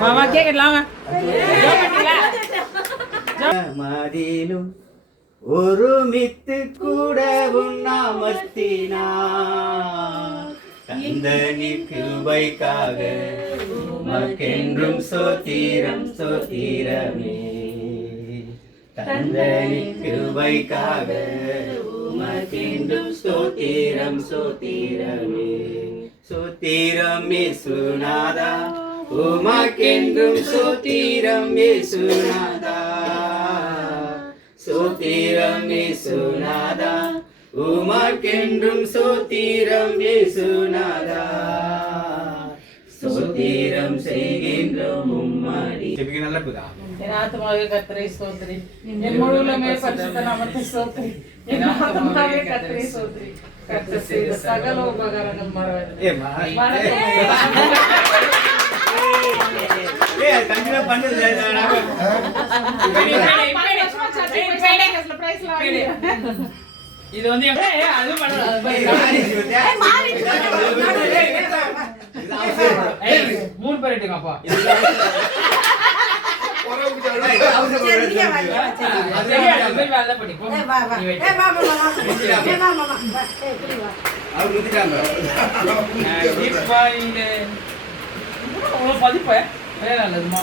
மாமா கேக்கலாம் மதியிலும் ஒருமித்து கூட உண்ணாமத்தினா கந்தனி கிருபைக்காக உமக்கென்றும் சோத்திரம் சோத்திரமே கந்தனி கிருபைக்காக உமக்கென்றும் சோத்திரம் சோத்திரமே சோத்திரம் இயேசுநாதா உமக்கென்றும் சோத்திரம் இயேசுநாதா சோத்திரம் இயேசுநாதா உமக்கென்றும் சோத்திரம் இயேசுநாதா சோத்திரம் செய்கின்றோம் உம்மாடி செபிக்க நல்ல பிதா என் ஆத்துமாவே கர்த்தரை ஸ்தோத்திரி என் முழுவதுமே பரிசுத்த நாமத்தை ஸ்தோத்திரி என் ஆத்துமாவே கர்த்தரை ஸ்தோத்திரி கர்த்தர் செய்த சகல உபகாரங்கள் மறவாதே கண்டிப்பா பண்ணது இது வந்து அது மூணு பேர் எடுங்கப்பா பதிப்ப நல்லதுமா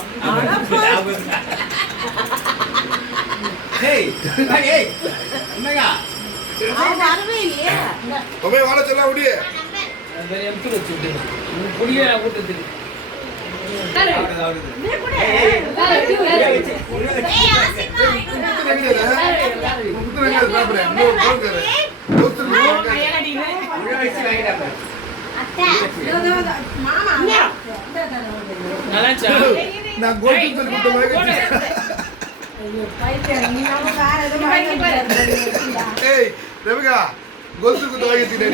గొలుసుకు తోగి తినే